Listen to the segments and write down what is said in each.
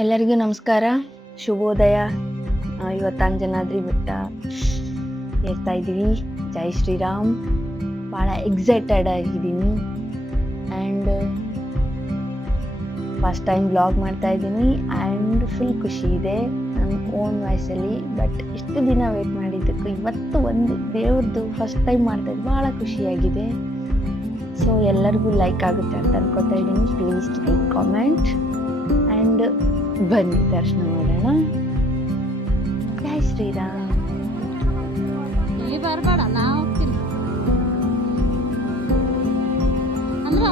ಎಲ್ಲರಿಗೂ ನಮಸ್ಕಾರ, ಶುಭೋದಯ. ಇವತ್ತು ಅಂಜನಾದ್ರಿ ಬೆಟ್ಟ ಏರ್ತಾ ಇದ್ದೀವಿ. ಜೈ ಶ್ರೀರಾಮ್. ಭಾಳ ಎಕ್ಸೈಟೆಡ್ ಆಗಿದ್ದೀನಿ ಆ್ಯಂಡ್ ಫಸ್ಟ್ ಟೈಮ್ ವ್ಲಾಗ್ ಮಾಡ್ತಾ ಇದ್ದೀನಿ ಆ್ಯಂಡ್ ಫುಲ್ ಖುಷಿ ಇದೆ ನನ್ನ ಓನ್ ವಾಯ್ಸಲ್ಲಿ. ಬಟ್ ಇಷ್ಟು ದಿನ ವೇಟ್ ಮಾಡಿದ್ದಕ್ಕೂ ಇವತ್ತು ಒಂದು ದೇವ್ರದ್ದು ಫಸ್ಟ್ ಟೈಮ್ ಮಾಡ್ತಾಯಿದ್ದು ಭಾಳ ಖುಷಿಯಾಗಿದೆ. ಸೊ ಎಲ್ಲರಿಗೂ ಲೈಕ್ ಆಗುತ್ತೆ ಅಂತ ಅನ್ಕೋತಾ ಇದ್ದೀನಿ. ಪ್ಲೀಸ್ ಲೈಕ್, ಕಾಮೆಂಟ್ ಆ್ಯಂಡ್ ಬನ್ನಿ ದರ್ಶನ ಮಾಡೋಣ. ಜೈ ಶ್ರೀರಾಮ್. ಇಲ್ಲಿ ಬರಬೇಡ, ನಾ ಹೋಗ್ತೀನಿ ಅಂದ್ರೆ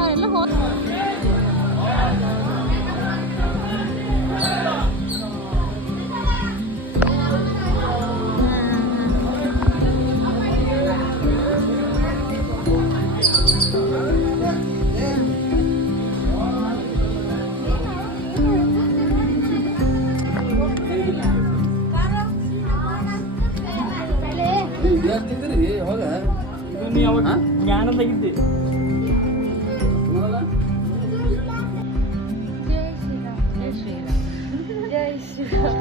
ಅವರೆಲ್ಲ ಜ್ಞಾನ ತೆಗಿದ್ದೆ. Jai Shriram. Jai Shriram.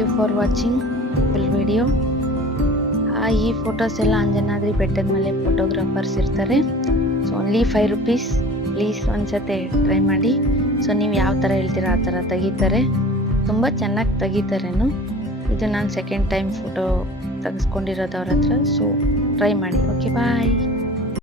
You for watching full video. ಈ ಫೋಟೋಸ್ ಎಲ್ಲ ಅಂಜನಾದ್ರಿ ಬೆಟ್ಟದ ಮೇಲೆ ಫೋಟೋಗ್ರಾಫರ್ಸ್ ಇರ್ತಾರೆ. So only 5 rupees. ಪ್ಲೀಸ್ ಒಂದ್ಸತಿ ಟ್ರೈ ಮಾಡಿ. ಸೊ ನೀವು ಯಾವ ಥರ ಹೇಳ್ತೀರಾ ಆ ಥರ ತೆಗಿತಾರೆ, ತುಂಬ ಚೆನ್ನಾಗಿ ತೆಗಿತಾರೇನು. ಇದು ನಾನು ಸೆಕೆಂಡ್ ಟೈಮ್ ಫೋಟೋ ತೆಗೆಸ್ಕೊಂಡಿರೋದು ಅವ್ರ ಹತ್ರ. ಸೊ ಟ್ರೈ ಮಾಡಿ. ಓಕೆ ಬಾಯ್.